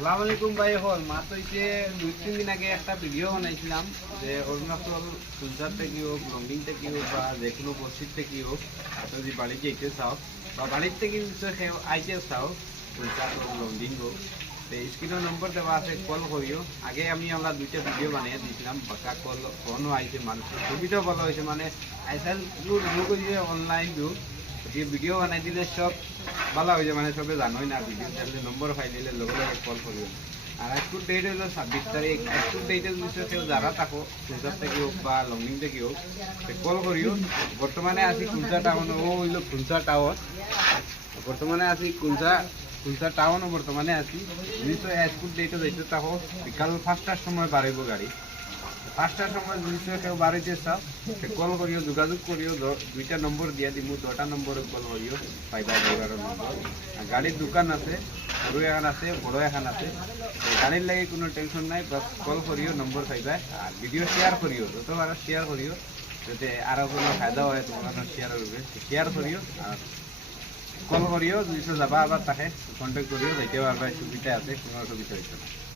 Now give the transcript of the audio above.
আসসালামু আলাইকুম ভাই। হল মাত্র যে 2-3 দিন আগে একটা ভিডিও বানাইছিলাম যে অরুণাচল ফুলচার থেকে হোক, লংডিং থেকে হোক বা যে কোনো বস্তির থেকে হোক, যদি বাড়িতে যেতে চাও বা বাড়ির থেকে আইতে চাও ফুলচার হোক, লংডিং হোক, স্ক্রিনের নম্বর দেওয়া আছে, কল করিও। আগে আমরা দুইটা ভিডিও বানিয়ে দিয়েছিলাম, বাঁকা কল ফোনও আইছে, মানুষের সুবিধাও ভালো হয়েছে। মানে আইসাল অনলাইন যুগ, যে ভিডিও বানাই দিলে সব ভালো হয়েছে, মানে সবে জানোই না ভিডিও চাইলে নম্বর পাই দিলে লগে লগে কল করিও। আর আজকের ডেট হলো 26 তারিখ। আজকের ডেটের বিষয়ে কেউ যারা থাকো ফুলচার থেকে হোক বা লংডিং থেকে হোক, কল করিও। বর্তমানে আছি কুলচা টাউন, ও হইল কুলচা টাউন। বর্তমানে আছি কুলচা টাউনও বর্তমানে আছি। নিশ্চয় আজকের ডেটে যাইতে থাকো, বিকাল 5টার সময় বাড়াইব গাড়ি। 5টার সময় নিশ্চয় কেউ বাড়িতে চাও কল করিও, যোগাযোগ করিও। দুইটা নম্বর দিয়া দিব, 10টা নম্বরে কল করিও, পাইবা 11 নম্বর। আর গাড়ির দোকান আছে, সরু এখন আছে, বড় এখন আছে। গাড়ির লাগে কোনো টেনশন নাই, বাস কল করিও, নম্বর পাইবা। আর ভিডিও শেয়ার করিও, যত পারো শেয়ার করিও, যাতে আরও কোনো ফায়দা হয় তোমার শেয়ার করিও। আর কল করিও, যদি যাবা আবার তাকে কন্ট্যাক্ট করিও, যাইতে পারবা, সুবিধা আছে, কোনো অসুবিধা হইতো না।